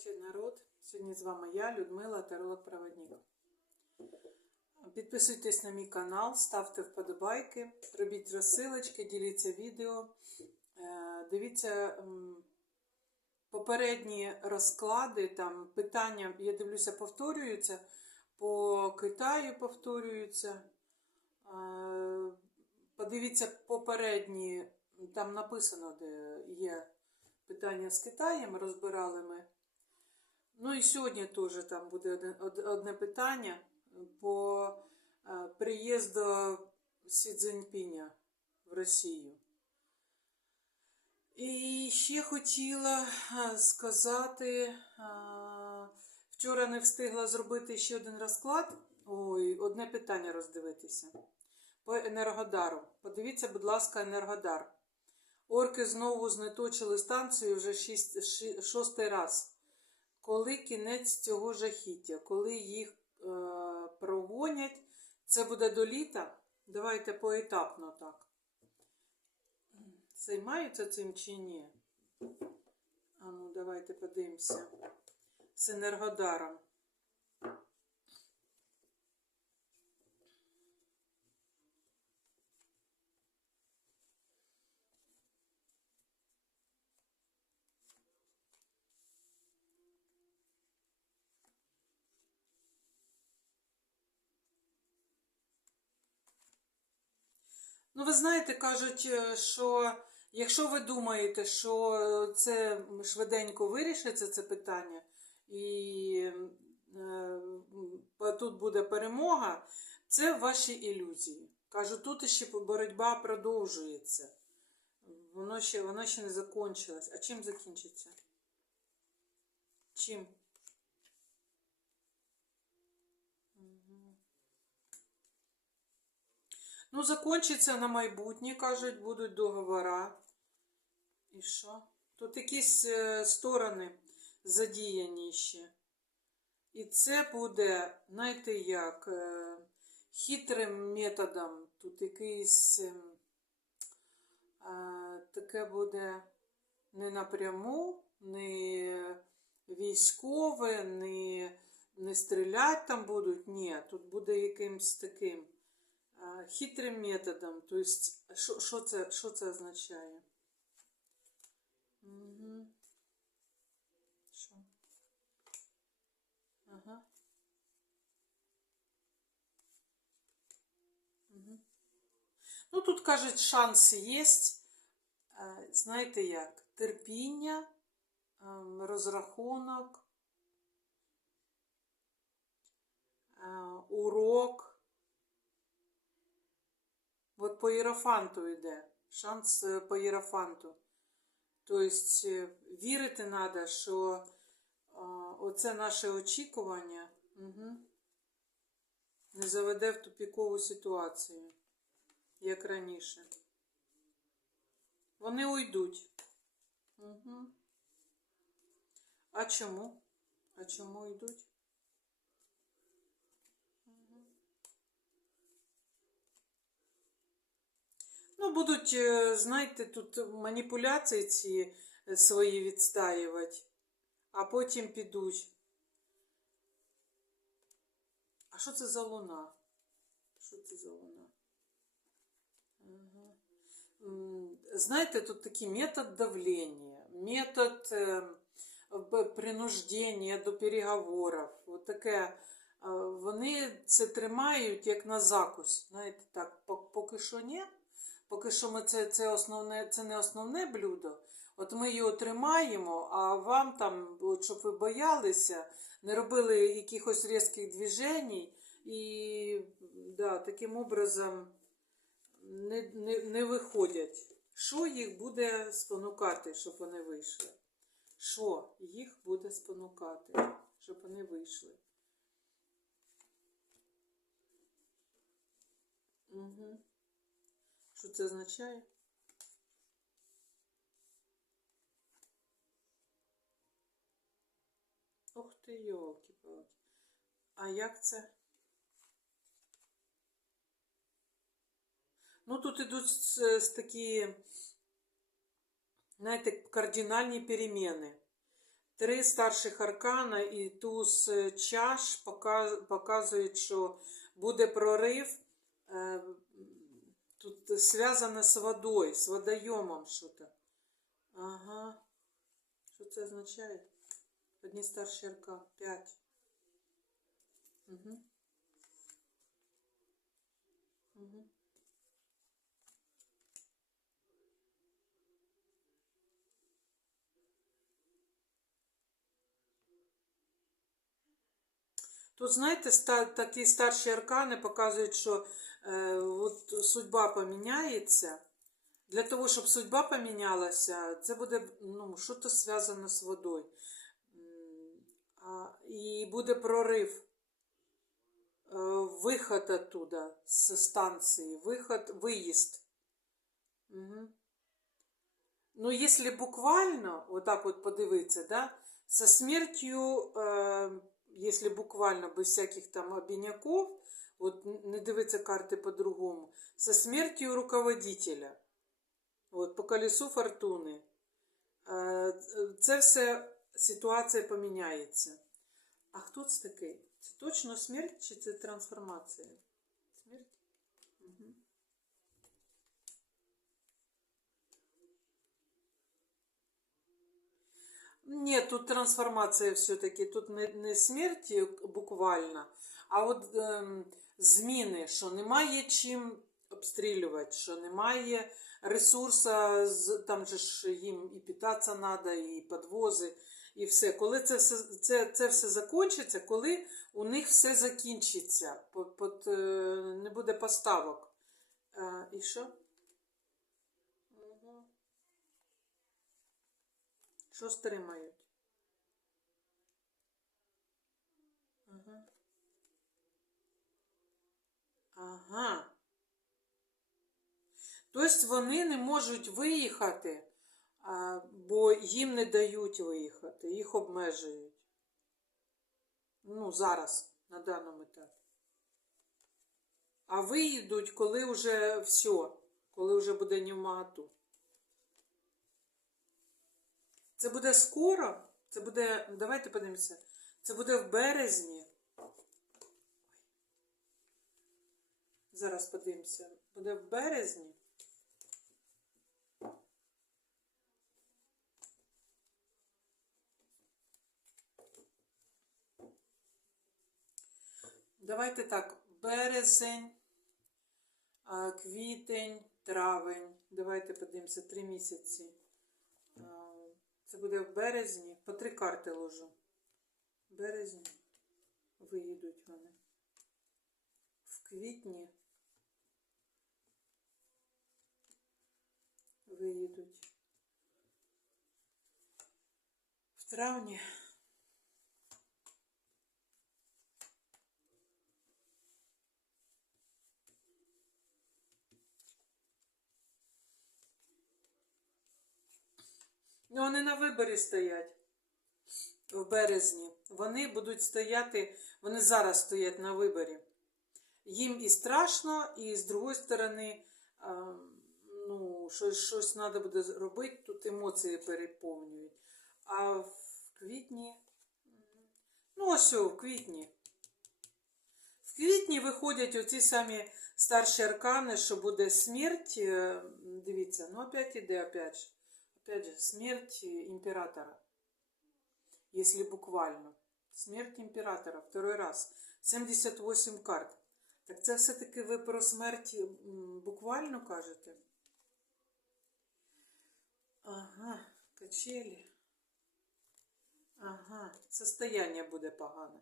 Здравствуйте, народ! Сьогодні з вами я, Людмила, таролог проводник Підписуйтесь на мій канал, ставте вподобайки, робіть розсилочки, діліться відео. Е, Дивіться попередні розклади, там питання, я дивлюся, повторюються. По Китаю повторюються. Е, Подивіться попередні, там написано, де є питання з Китаєм, розбирали ми. Ну і сьогодні теж там буде одне, питання по е, приїзду Сі Цзіньпіня в Росію. І ще хотіла е, сказати, е, вчора не встигла зробити ще один розклад. Ой, одне питання роздивитися. По Енергодару. Подивіться, будь ласка, Енергодар. Орки знову знеточили станцію вже шостий раз. Коли кінець цього жахіття, коли їх е, прогонять, це буде до літа. Давайте поетапно так. Займаються цим чи ні? А ну, давайте подивимося. З Енергодаром. Ну, ви знаєте, кажуть, е, що якщо ви думаєте, що це швиденько вирішиться це питання, і е, тут буде перемога, це ваші ілюзії. Кажу, тут ще боротьба продовжується. Воно ще, воно ще не закончилось. А чим закінчиться? Чим? Ну, закончиться на майбутнє, кажуть, будуть договора. І що? Тут якісь е, сторони задіяні ще. І це буде, знаєте як, е, хитрим методом. Тут якийсь ем, е, таке буде не напряму, не військове, не, не стрілять там будуть. Ні, тут буде якимсь таким хитрим методом. То есть, що, це, що це означає? Угу. Що? Ага. Угу. Ну, тут кажуть, шанс є. Знаєте як? Терпіння, розрахунок, урок. От по Єрофанту йде. Шанс е, по Єрофанту. Тобто вірити треба, що оце наше очікування угу, не заведе в тупікову ситуацію, як раніше. Вони уйдуть. Угу. А чому? А чому йдуть? Будуть, е, знаєте, тут маніпуляції ці е, свої відстаювати, а потім підуть. А що це за луна? Що це за луна? М, Знаєте, тут такий метод давлення, метод принуждення до переговорів. От таке. е, Вони це тримають як на закусь. Знаєте, так, поки що ні. Поки що ми це, це, основне, це не основне блюдо. От ми його тримаємо, а вам там, от, щоб ви боялися, не робили якихось різких движень і да, таким образом не, не, не виходять. Що їх буде спонукати, щоб вони вийшли? Що їх буде спонукати, щоб вони вийшли? Угу. Що це означає? Ух ти, йолки-палки. А як це? Ну, тут ідуть такі, знаєте, кардинальні переміни. Три старших аркана і туз е, чаш показують, що буде прорив. Е, связано с водой, с водоемом что-то. Ага. Что это означает? Одни старші арка. П'ять. Угу. Угу. Тут, знаєте, такі старші аркани показують, що е, от судьба поміняється. Для того, щоб судьба помінялася, це буде ну, щось зв'язане з водою. І буде прорив. Е, Виход оттуда, з станції, виход, виїзд. Угу. Ну, если буквально, вот так вот подивитися, да, со смертью, э, если буквально без всяких там обиняков, вот не дивиться карти по-другому, со смертью руководителя, от, по колесу фортуни, е, це все ситуація поміняється. А хто це такий? Це точно смерть чи це трансформація? Ні, тут трансформація все-таки, тут не, не смерть буквально, а от ем, зміни, що немає чим обстрілювати, що немає ресурсу, там же ж їм і питатися треба, і підвози, і все. Коли це все, це, це все закінчиться, коли у них все закінчиться, под, под, е, не буде поставок. Е, і що? Що стримають? Ага. Ага. Тобто вони не можуть виїхати, бо їм не дають виїхати, їх обмежують. Ну, зараз, на даному етапі. А виїдуть, коли вже все, коли вже буде Німагату. Це буде скоро. Це буде. Давайте подивимося. Це буде в березні. Зараз подивимося. Буде в березні. Давайте так. Березень, квітень, травень. Давайте подивимося. Три місяці. Це буде в березні. По три карти ложу. В березні виїдуть вони. В квітні виїдуть. В травні. Ну, вони на виборі стоять в березні. Вони будуть стояти, вони зараз стоять на виборі. Їм і страшно, і з другої сторони, ну, щось, щось треба буде робити, тут емоції переповнюють. А в квітні, ну ось в квітні. В квітні виходять оці самі старші аркани, що буде смерть. е, Дивіться, ну опять іде, опять. Опять же, смерть императора. Если буквально. Смерть императора. Второй раз. 78 карт. Так це все-таки ви про смерть буквально кажете? Ага, качелі. Ага, состояние буде погане.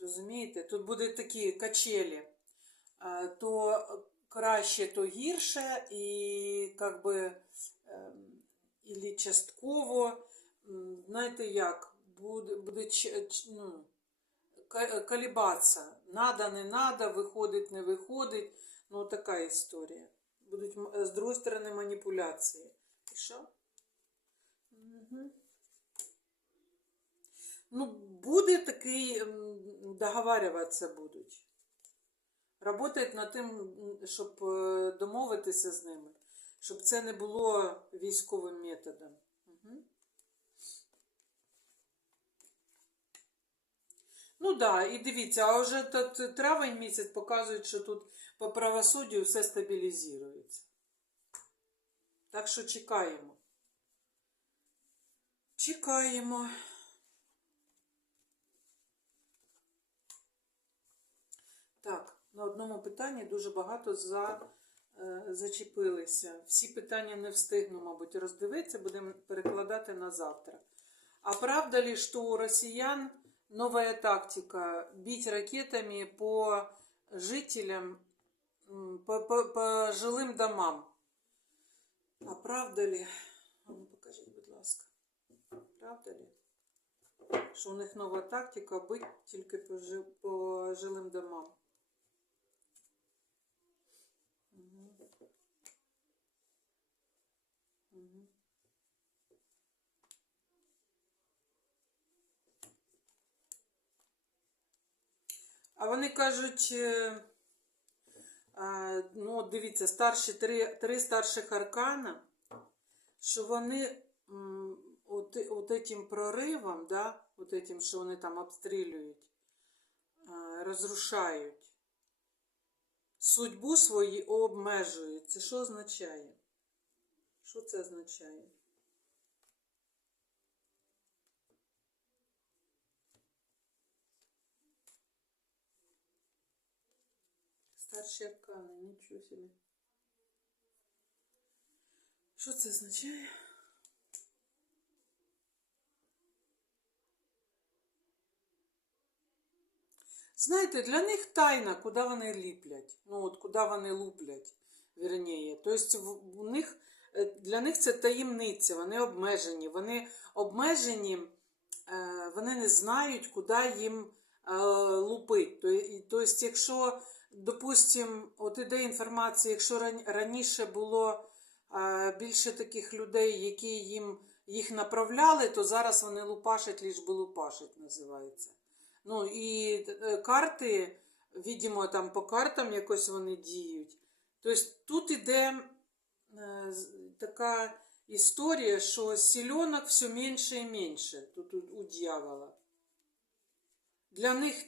Розумієте? Тут будуть такі качелі. То краще, то гірше, і як би ем, ілі частково, знаєте як, буде, буде ну, колебатися. Надо, не надо, виходить, не виходить. Ну, така історія. Будуть з другої сторони маніпуляції. І що? Угу. Ну, буде такий, договарюватися будуть. Работають над тим, щоб е, домовитися з ними, щоб це не було військовим методом. Угу. Ну так, да, і дивіться, а вже тут травень місяць показує, що тут по правосуддю все стабілізується. Так що чекаємо. Чекаємо. Так, на одному питанні дуже багато за зачепилися. Всі питання не встигну, мабуть, роздивитися, будемо перекладати на завтра. А правда ли, что у россиян новая тактика бить ракетами по жителям, по, по, по жилым домам? А правда ли? Ну, покажіть, будь ласка. Правда ли? Що у них нова тактика бить тільки по жилим домам? А вони кажуть, е, ну, дивіться, старші три, три старших аркана, що вони от, от этим проривом, да, от этим, що вони там обстрілюють, розрушають, судьбу свою обмежують. Це що означає? Що це означає? Старші аркани, нічого собі. Що це означає? Знаєте, для них тайна, куди вони ліплять. Ну, от куди вони луплять, вірніє. Тобто в- них, е, для них це таємниця, вони обмежені. Вони обмежені, е, вони не знають, куди їм е, лупить. Тобто, якщо, допустим, от іде інформація, якщо раніше було е, більше таких людей, які їм їх направляли, то зараз вони лупашать, ліж би лупашить, називається. Ну і е, карти, відомо, там по картам якось вони діють. Тобто тут іде е, така історія, що сіленок все менше і менше тут у, дьявола. Для них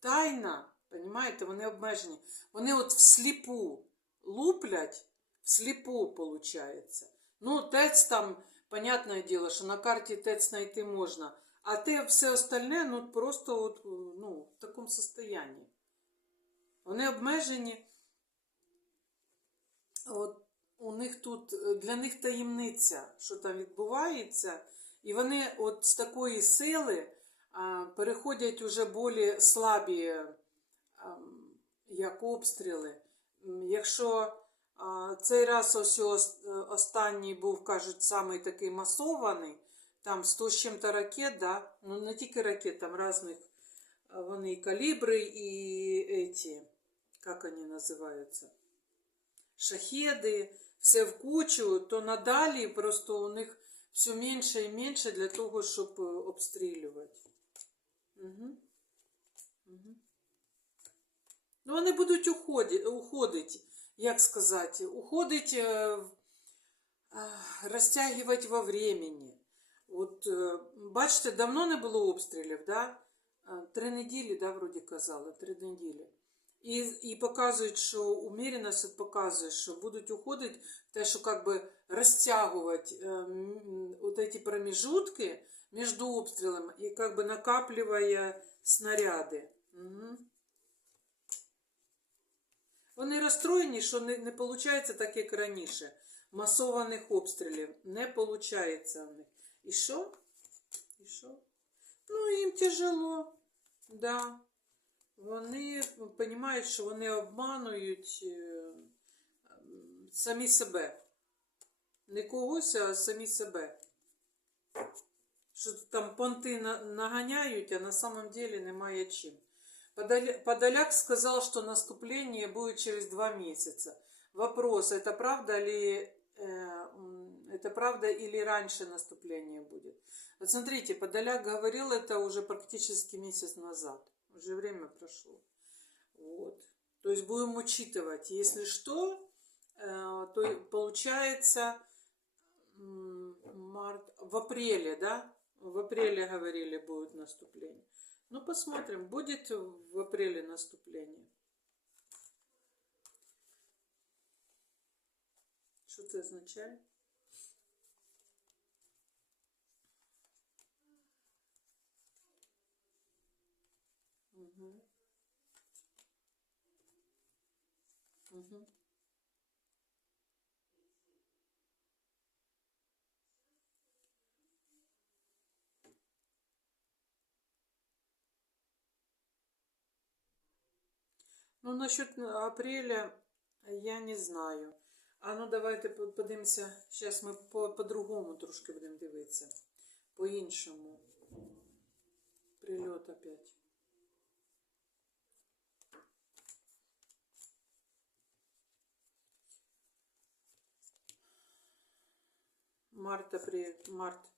тайна, розумієте, вони обмежені. Вони от всліпу луплять, всліпу, виходить. Ну, тець там, понятне діло, що на карті тець знайти можна. А те все остальне, ну, просто от, ну, в такому состоянии. Вони обмежені. От у них тут, е, для них таємниця, що там відбувається. І вони от з такої сили а, переходять уже болі слабі, як обстріли. Якщо цей раз ось е, останній був, кажуть, самий такий масований, там 100 з чим-то ракет, да? ну не тільки ракет, там різних, вони і калібри, і эти, як вони називаються, шахеди, все в кучу, то надалі просто у них все менше і менше для того, щоб е, обстрілювати. Угу. Угу. Ну, вони будуть уходи, уходити, як сказати, уходить, е, в- а, розтягувати во времени. От, е, бачите, давно не було обстрілів, да? А, Три неділі, да, вроді казали, три неділі. І, і показують, що уміреність от показує, що будуть уходити те, що как бы розтягувати е, м, от эти промежутки між обстрілами і как бы накапливая снаряди. Угу. Вони розстроєні, що не, не виходить так, як раніше. Масованих обстрілів не виходить у них. І що? І що? Ну, їм тяжело. Да. Вони розуміють, що вони обманують е, самі себе. Не когось, а самі себе. Що там понти наганяють, а на самом деле немає чим. Подоля- Подоляк сказал, что наступление будет через два месяца. Вопрос, это правда ли э, это правда или раньше наступление будет? Вот смотрите, Подоляк говорил это уже практически месяц назад. Уже время прошло. Вот. То есть будем учитывать. Если что, э, то получается март, в апреле, да? В апреле говорили будет наступление. Ну, посмотрим, будет в апреле наступление. Что это означает? Мгм. Мгм. Ну, насчет апреля я не знаю. А ну давайте по- подивимося. Зараз ми по- по-другому трошки будемо дивитися. По-іншому. Прильот опять. Март, апрель, март.